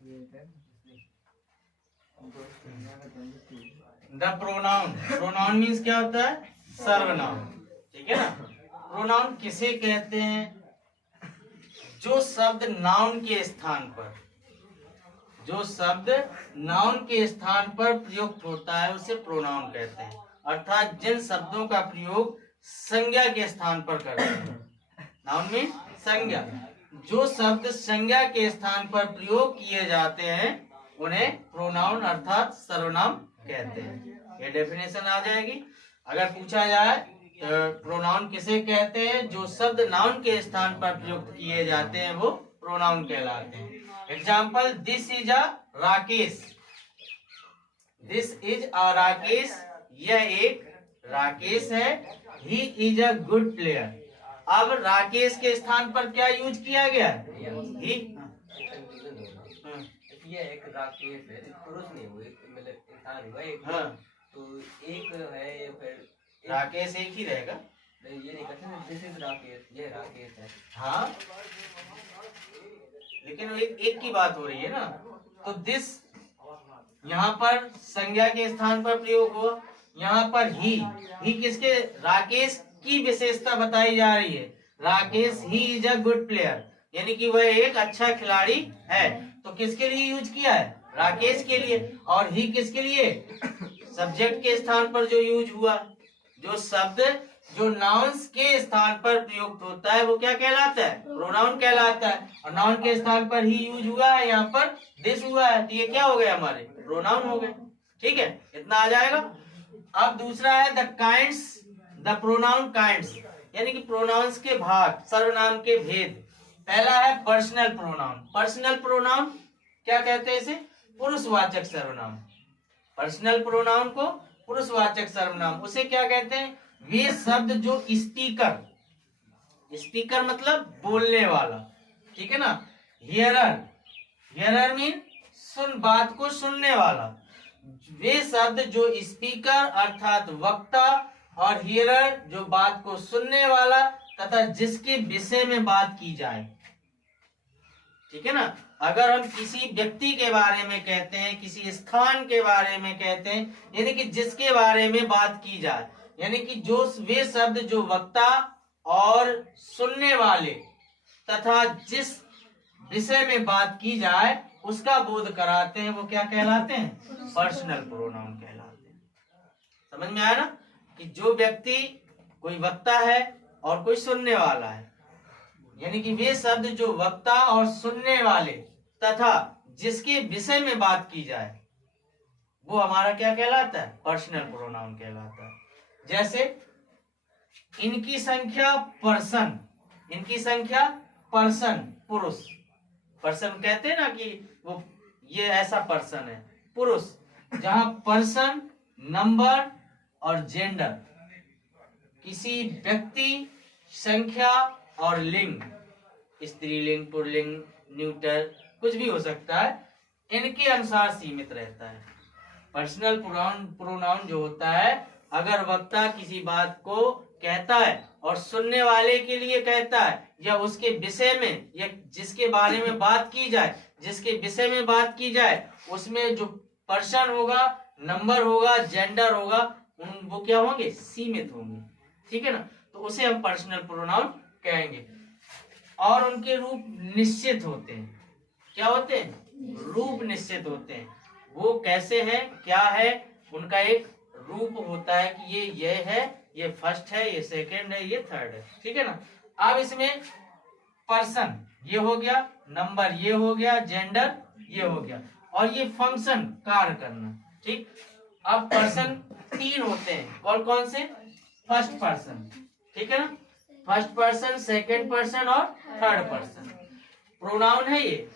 The pronoun, pronoun means क्या होता है? सर्वनाम, ठीक है ना। प्रोनाउन किसे कहते हैं? जो शब्द नाउन के स्थान पर, जो शब्द नाउन के स्थान पर प्रयुक्त होता है उसे प्रोनाउन कहते हैं। अर्थात जिन शब्दों का प्रयोग संज्ञा के स्थान पर करते हैं। नाउन में संज्ञा, जो शब्द संज्ञा के स्थान पर प्रयोग किए जाते हैं उन्हें प्रोनाउन अर्थात सर्वनाम कहते हैं। ये डेफिनेशन आ जाएगी। अगर पूछा जाए प्रोनाउन किसे कहते हैं? जो शब्द नाउन के स्थान पर प्रयुक्त किए जाते हैं वो प्रोनाउन कहलाते हैं। Example, this is a Rakesh, this is a Rakesh, यह एक राकेश है। He is a good player. अब राकेश के स्थान पर क्या यूज किया गया? ही। ये एक राकेश है, पुरुष नहीं हुए, मतलब इंसान हुआ एक। हाँ, तो एक है या फिर राकेश एक ही रहेगा। नहीं, ये नहीं कहते दिस इज राकेश, ये राकेश है। हाँ, लेकिन एक की बात हो रही है ना। तो दिस यहाँ पर संज्ञा के स्थान पर प्रयोग हुआ, यहाँ पर ही किसके? राकेश की विशेषता बताई जा रही है। Rakesh he is a good player, यानी कि वह एक अच्छा खिलाड़ी है। तो किसके लिए यूज किया है? राकेश के लिए। और ही किसके लिए? सब्जेक्ट के स्थान पर जो यूज हुआ। जो शब्द जो नाउन्स के स्थान पर प्रयुक्त होता है वो क्या कहलाता है? प्रोनाउन कहलाता है। और नाउन के स्थान पर ही यूज हुआ है, यहाँ पर दिस हुआ है, तो ये क्या हो गए? हमारे प्रोनाउन हो गए। ठीक है, इतना आ जाएगा। अब दूसरा है the kinds, the pronoun kinds, यानी कि प्रोनाउंस के भाग, सर्वनाम के भेद। पहला है पर्सनल प्रोनाउन। पर्सनल प्रोनाउन क्या कहते हैं? इसे पुरुषवाचक सर्वनाम। पर्सनल प्रोनाउन को पुरुषवाचक सर्वनाम, उसे क्या कहते हैं? वे शब्द जो स्पीकर, स्पीकर मतलब बोलने वाला, ठीक है ना। हियरर, हियरर मीन सुन, बात को सुनने वाला। वे शब्द जो स्पीकर अर्थात वक्ता और हियरर जो बात को सुनने वाला तथा जिसके विषय में बात की जाए, ठीक है ना। अगर हम किसी व्यक्ति के बारे में कहते हैं, किसी स्थान के बारे में कहते हैं, यानी कि जिसके बारे में बात की जाए, यानी कि जो वे शब्द जो वक्ता और सुनने वाले तथा जिस विषय में बात की जाए उसका बोध कराते हैं, वो क्या कहलाते हैं? पर्सनल प्रोनाउन कहलाते हैं। समझ में आया ना कि जो व्यक्ति, कोई वक्ता है और कोई सुनने वाला है, यानी कि वे शब्द जो वक्ता और सुनने वाले तथा जिसके विषय में बात की जाए वो हमारा क्या कहलाता है? पर्सनल प्रोनाउन कहलाता है। जैसे इनकी संख्या पर्सन, इनकी संख्या पर्सन, पुरुष। पर्सन कहते हैं ना कि वो ये ऐसा पर्सन है, पुरुष। जहां पर्सन, नंबर और जेंडर, किसी व्यक्ति, संख्या और लिंग, स्त्रीलिंग, पुल्लिंग, न्यूटर, कुछ भी हो सकता है, इनके अनुसार सीमित रहता है। पर्सनल प्रोनाउन जो होता है, अगर वक्ता किसी बात को कहता है और सुनने वाले के लिए कहता है, या उसके विषय में, या जिसके बारे में बात की जाए, जिसके विषय में बात की जाए, उसमें जो पर्सन होगा, नंबर होगा, जेंडर होगा, वो क्या होंगे? सीमित होंगे। ठीक है ना। तो उसे हम पर्सनल प्रोनाउन कहेंगे। और उनके रूप निश्चित होते हैं। क्या होते हैं? रूप निश्चित होते हैं। वो कैसे है, क्या है, उनका एक रूप होता है कि ये है, ये फर्स्ट है, ये सेकंड है, ये थर्ड है। ठीक है ना। अब इसमें पर्सन ये हो गया, नंबर ये हो गया, जेंडर ये हो गया, और ये फंक्शन, कार्य करना। ठीक। अब पर्सन 3 होते हैं। कौन कौन से? फर्स्ट पर्सन, ठीक है ना, फर्स्ट पर्सन, सेकंड पर्सन और थर्ड पर्सन। प्रोनाउन है ये।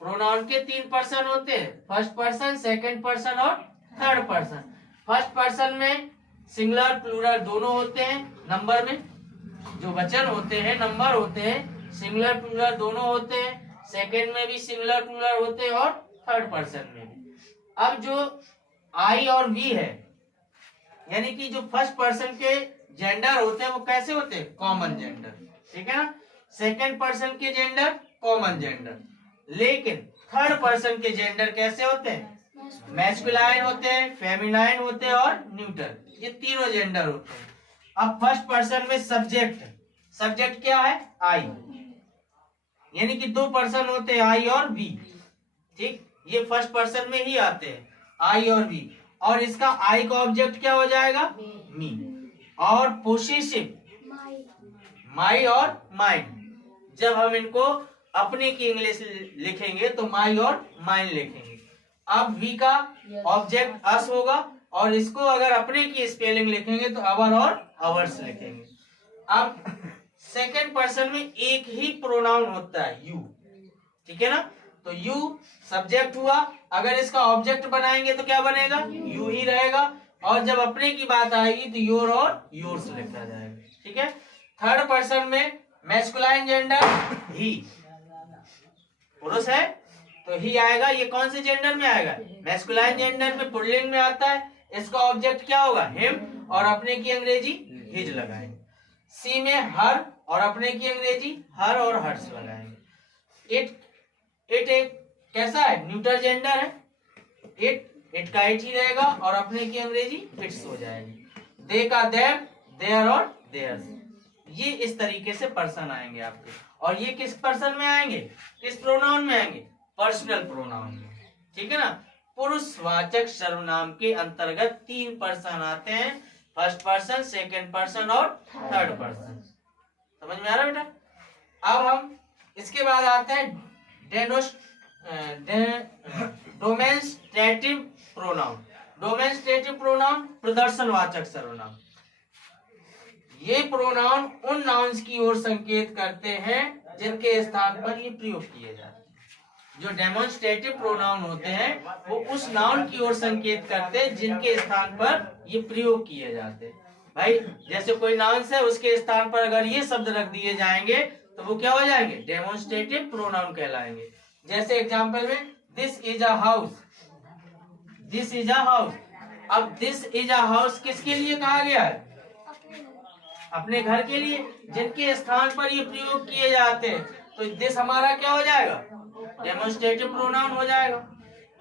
प्रोनाउन के 3 पर्सन होते हैं, फर्स्ट पर्सन, सेकंड पर्सन और थर्ड पर्सन। फर्स्ट पर्सन में सिंगुलर प्लूरल दोनों होते हैं। नंबर में जो वचन होते हैं, नंबर होते हैं, सिंगुलर प्लूरल दोनों होते हैं। सेकंड में भी सिंगुलर प्लूरल होते हैं और थर्ड पर्सन में भी। अब जो आई और वी है, यानी कि जो फर्स्ट पर्सन के जेंडर होते हैं वो कैसे होते हैं? Common gender. ठीक है ना। सेकंड पर्सन के जेंडर कॉमन जेंडर। लेकिन थर्ड पर्सन के जेंडर कैसे होते हैं? मैस्कुलाइन होते हैं, फेमिनाइन होते हैं और न्यूट्रल, ये तीनों जेंडर होते हैं। अब फर्स्ट पर्सन में सब्जेक्ट, सब्जेक्ट क्या है? आई, यानी कि दो पर्सन होते हैं, आई और वी। ठीक, ये फर्स्ट पर्सन में ही आते हैं, आई और वी। और इसका आई का ऑब्जेक्ट क्या हो जाएगा? मी। और पोसेसिव माई और माइंड। जब हम इनको अपने की इंग्लिश लिखेंगे तो माई और माइंड लिखेंगे। अब वी का ऑब्जेक्ट अस होगा, और इसको अगर अपने की स्पेलिंग लिखेंगे तो अवर और अवर्स लिखेंगे। अब सेकंड पर्सन में एक ही प्रोनाउन होता है, यू। ठीक है ना? तो यू सब्जेक्ट हुआ, अगर इसका ऑब्जेक्ट बनाएंगे तो क्या बनेगा? यू ही रहेगा। और जब अपने की बात आएगी तो योर और योर्स लिखा जाएगा। ठीक है। थर्ड पर्सन में मैस्कुलाइन जेंडर ही, पुरुष है तो ही आएगा। ये कौन से जेंडर में आएगा? मैस्कुलाइन जेंडर में, पुल्लिंग में आता है। इसका ऑब्जेक्ट क्या होगा? हिम, और अपने की अंग्रेजी हिज लगाएंगे। सी में हर, और अपने की अंग्रेजी हर और हर्स लगाएंगे। इट एक कैसा है? न्यूट्रल जेंडर है। इट का इट ही रहेगा, और अपने की अंग्रेजी इट्स हो जाएगी। दे का देम, देयर और देयर्स। ये इस तरीके से पर्सन आएंगे आपके। और ये किस पर्सन में आएंगे? किस प्रोनाउन में आएंगे? पर्सनल प्रोनाउन में। ठीक है ना? पुरुषवाचक सर्वनाम के अंतर्गत तीन पर्सन आते हैं, फर्स्ट पर्सन, सेकंड पर्सन और थर्ड पर्सन। समझ में आ रहा बेटा? अब हम इसके बाद आते हैं डेमोन्स्ट्रेटिव प्रोनाउन। डेमोन्स्ट्रेटिव प्रोनाउन प्रदर्शनवाचक सर्वनाम। ये प्रोनाउन उन नाउन्स की ओर संकेत करते हैं जिनके स्थान पर ये प्रयोग किए जाते हैं। जो डेमोन्स्ट्रेटिव प्रोनाउन होते हैं वो उस नाउन की ओर संकेत करते हैं जिनके स्थान पर ये प्रयोग किए जाते हैं। भाई जैसे कोई नाउन्स है, उसके स्थान पर अगर ये शब्द रख दिए जाएंगे तो वो क्या हो जाएंगे? डेमोन्स्ट्रेटिव प्रोनाउन कहलाएंगे। जैसे एग्जांपल में this is a house, this is a house. अब दिस इज अ हाउस किसके लिए कहा गया है? अपने घर के लिए। जिनके स्थान पर ये प्रयोग किए जाते हैं तो दिस हमारा क्या हो जाएगा? डेमोन्स्ट्रेटिव प्रोनाउन हो जाएगा।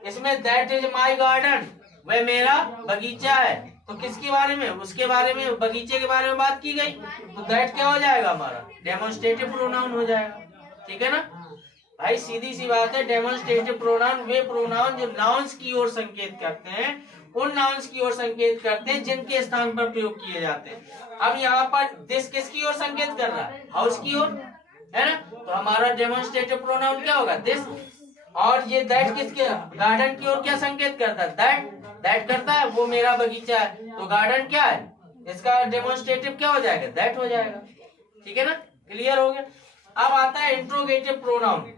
इसमें दैट इज माई गार्डन, वह मेरा बगीचा है, तो किसके बारे में? उसके बारे में, बगीचे के बारे में बात की गई, तो दैट क्या हो जाएगा? हमारा डेमोन्स्ट्रेटिव प्रोनाउन हो जाएगा। ठीक है ना भाई? सीधी सी बात है। डेमोन्स्ट्रेटिव प्रोनाउन वे प्रोनाउन जो नाउन्स की ओर संकेत करते हैं, उन नाउन्स की ओर संकेत करते हैं जिनके स्थान पर प्रयोग किए जाते हैं। अब यहाँ पर दिस किसकी ओर संकेत कर रहा है? हाउस की ओर, है ना? तो हमारा डेमोन्स्ट्रेटिव प्रोनाउन क्या होगा? दिस। और ये दैट किसके? गार्डन की ओर क्या संकेत करता है? दैट। दैट करता है वो मेरा बगीचा है, तो गार्डन क्या है? इसका डेमोन्स्ट्रेटिव क्या हो जाएगा? दैट हो जाएगा। ठीक है ना? क्लियर हो गया? अब आता है इंट्रोगेटिव प्रोनाउन।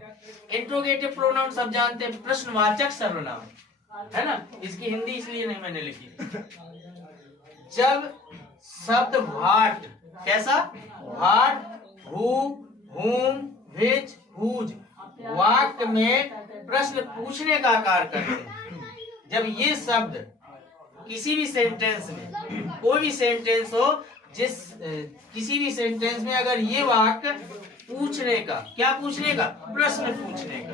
इंट्रोगेटिव प्रोनाउन सब जानते हैं, प्रश्नवाचक सर्वनाम, है ना? इसकी हिंदी इसलिए नहीं मैंने लिखी। जब शब्द व्हाट, कैसा? व्हाट, हु, हुम, व्हिच, हुज वाक्य में प्रश्न पूछने का कार्य करते हैं। जब ये शब्द किसी भी सेंटेंस में, कोई भी सेंटेंस हो, किसी भी सेंटेंस में अगर ये वाक्य पूछने का, क्या पूछने का? प्रश्न पूछने का,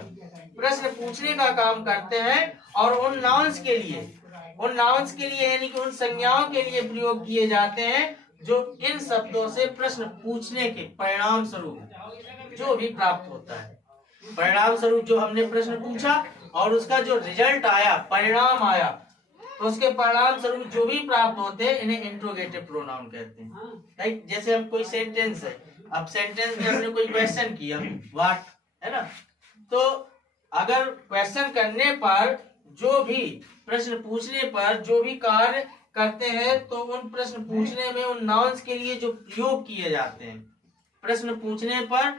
प्रश्न पूछने का काम करते हैं। और उन नाउन्स के लिए यानी कि उन संज्ञाओं के लिए प्रयोग किए जाते हैं जो इन शब्दों से प्रश्न पूछने के परिणाम स्वरूप जो भी प्राप्त होता है। परिणाम स्वरूप जो हमने प्रश्न पूछा और उसका जो रिजल्ट आया, परिणाम आया, तो उसके परिणाम स्वरूप जो भी प्राप्त होते हैं इन्हें इंट्रोगेटिव प्रोनाउन कहते हैं। राइट? जैसे हम कोई सेंटेंस है, अब सेंटेंस में हमने कोई क्वेश्चन किया, व्हाट, है ना? तो अगर क्वेश्चन करने पर जो भी प्रश्न पूछने पर जो भी कार्य करते हैं, तो उन प्रश्न पूछने में उन नाउन्स के लिए जो प्रयोग किए जाते हैं, प्रश्न पूछने पर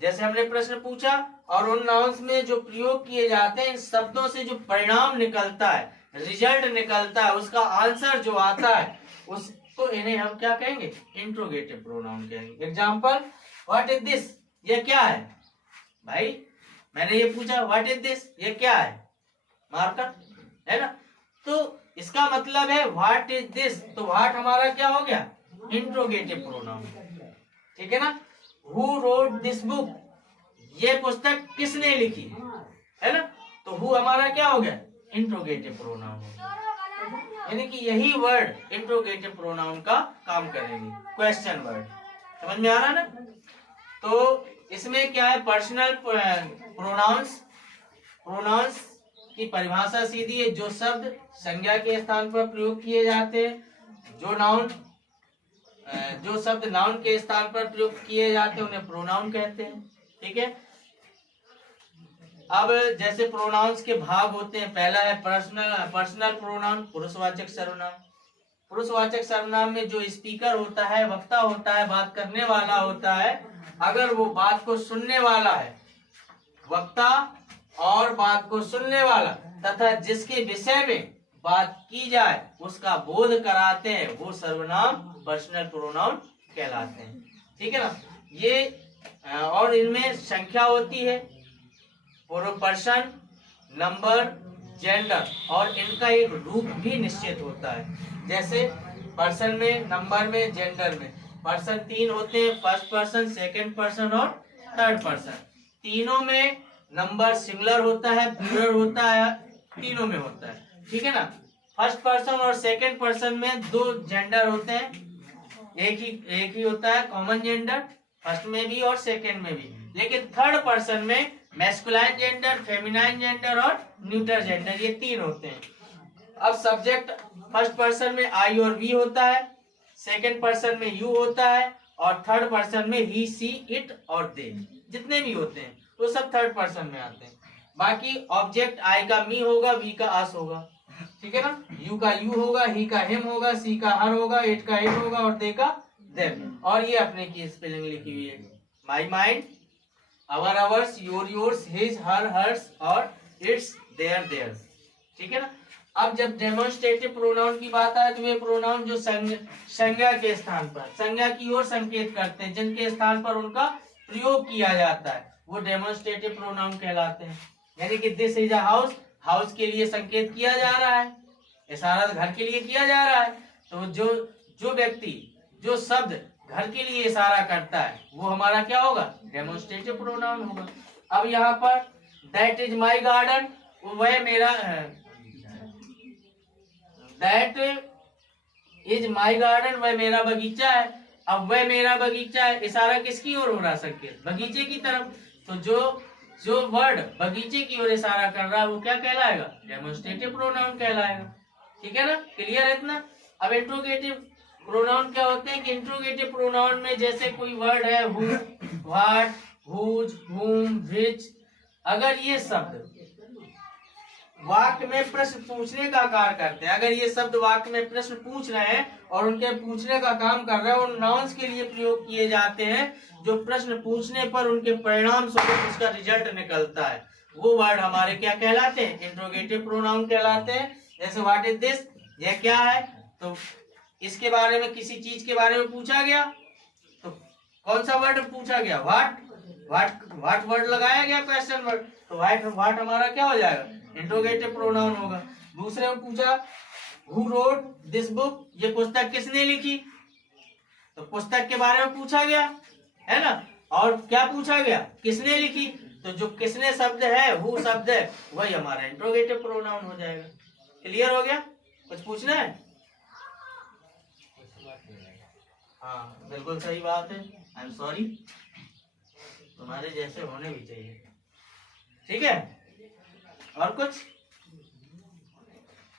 जैसे हमने प्रश्न पूछा और उन नाउन्स में जो प्रयोग किए जाते हैं, इन शब्दों से जो परिणाम निकलता है, रिजल्ट निकलता है, उसका आंसर जो आता है, उसको इन्हें हम क्या कहेंगे? इंट्रोगेटिव प्रोनाउन कहेंगे। एग्जाम्पल, व्हाट इज दिस, ये क्या है? भाई मैंने ये पूछा व्हाट इज दिस, ये क्या है? मार्कर, है ना? तो इसका मतलब है व्हाट इज दिस, तो व्हाट हमारा क्या हो गया? Interrogative pronoun. ठीक है ना? हु रोट दिस बुक, ये पुस्तक किसने लिखी, है ना? तो हु हमारा क्या हो गया, इंट्रोगेटिव प्रोनाउन हो गया। यानी कि यही वर्ड इंट्रोगेटिव प्रोनाउन का काम करेंगे, क्वेश्चन वर्ड। समझ में आ रहा है ना। तो इसमें क्या है, पर्सनल प्रोनाउंस। प्रोनाउंस की परिभाषा सीधी है, जो शब्द संज्ञा के स्थान पर प्रयोग किए जाते हैं, जो शब्द नाउन के स्थान पर प्रयोग किए जाते हैं उन्हें प्रोनाउन कहते हैं। ठीक है। अब जैसे प्रोनाउंस के भाग होते हैं, पहला है पर्सनल प्रोनाउन, पुरुषवाचक सर्वनाम। पुरुषवाचक सर्वनाम में जो स्पीकर होता है, वक्ता होता है, बात करने वाला होता है, अगर वो बात को सुनने वाला है, वक्ता और बात को सुनने वाला तथा जिसके विषय में बात की जाए उसका बोध कराते हैं, वो सर्वनाम पर्सनल प्रोनाउन कहलाते हैं। ठीक है ना। ये और इनमें संख्या होती है, पर्सन, नंबर, जेंडर, और इनका एक रूप भी निश्चित होता है। जैसे पर्सन में, नंबर में, जेंडर में पर्सन 3 होते हैं, फर्स्ट पर्सन, सेकंड पर्सन और थर्ड पर्सन। तीनों में नंबर सिंगुलर होता है, प्लूरल होता है, तीनों में होता है। ठीक है ना। फर्स्ट पर्सन और सेकंड पर्सन में 2 जेंडर होते हैं, एक ही होता है कॉमन जेंडर, फर्स्ट में भी और सेकंड में भी। लेकिन थर्ड पर्सन में मैस्कुलाइन जेंडर, फेमिनाइन जेंडर और न्यूट्रल जेंडर, ये 3 होते हैं। अब सब्जेक्ट फर्स्ट पर्सन में आई और वी होता है, सेकंड पर्सन में यू होता है, और थर्ड पर्सन में ही, सी, इट और दे, जितने भी होते हैं वो सब थर्ड पर्सन में आते हैं। बाकी ऑब्जेक्ट आई का मी होगा, वी का अस होगा। ठीक है ना। यू का यू होगा, ही का हिम होगा, सी का हर होगा, इट का इट होगा और दे का देम। और ये अपने की स्पेलिंग लिखी हुई है, my mind, our ours, your yours, his her hers और इट्स देयर देयर्स। ठीक है ना। अब जब डेमोन्स्ट्रेटिव प्रोनाउन की बात आए तो वे प्रोनाउन जो संज्ञा के स्थान पर, संज्ञा की ओर संकेत करते हैं, जिनके स्थान पर उनका प्रयोग किया जाता है, वो डेमोन्स्ट्रेटिव प्रोनाउन कहलाते हैं। यानी कि this is a house, house के लिए संकेत किया जा रहा है, इशारा घर के लिए किया जा रहा है। तो जो व्यक्ति, जो शब्द घर के लिए इशारा करता है वो हमारा क्या होगा, डेमोन्स्ट्रेटिव प्रोनाउन होगा। अब यहाँ पर दैट इज माई गार्डन, वह मेरा, दैट इज माई गार्डन, वह मेरा बगीचा है। अब वह मेरा बगीचा है, इशारा किसकी ओर हो रहा, संकेत बगीचे की तरफ। तो जो वर्ड बगीचे की ओर इशारा कर रहा है वो क्या कहलाएगा, डेमोन्स्ट्रेटिव प्रोनाउन कहलाएगा। ठीक है ना। क्लियर है इतना। अब इंट्रोगेटिव प्रोनाउन क्या होते हैं कि इंट्रोगेटिव प्रोनाउन में जैसे कोई वर्ड है, हु, व्हाट, हुज, हुम, व्हिच, अगर ये शब्द वाक्य में प्रश्न पूछने का कार्य करते हैं, अगर ये शब्द वाक्य में प्रश्न पूछ रहे हैं और उनके पूछने का काम कर रहे हैं, और नाउन्स के लिए प्रयोग किए जाते हैं, जो प्रश्न पूछने पर उनके परिणाम स्वरूप उसका रिजल्ट निकलता है, वो वर्ड हमारे क्या कहलाते हैं, इंट्रोगेटिव प्रोनाउन कहलाते हैं। जैसे व्हाट इज दिस, यह क्या है, तो इसके बारे में, किसी चीज के बारे में पूछा गया तो कौन सा वर्ड पूछा गया, व्हाट वर्ड लगाया गया, क्वेश्चन वर्ड, तो व्हाट हमारा क्या हो जाएगा, इंट्रोगेटिव प्रोनाउन होगा। दूसरे में पूछा हु रोट दिस बुक, ये पुस्तक किसने लिखी, तो पुस्तक के बारे में पूछा गया है ना, और क्या पूछा गया, किसने लिखी, तो जो किसने शब्द है, हु शब्द है, वही हमारा इंट्रोगेटिव प्रोनाउन हो जाएगा। क्लियर हो गया। कुछ पूछना है। हाँ बिल्कुल सही बात है, आई एम सॉरी, तुम्हारे जैसे होने भी चाहिए। ठीक है। और कुछ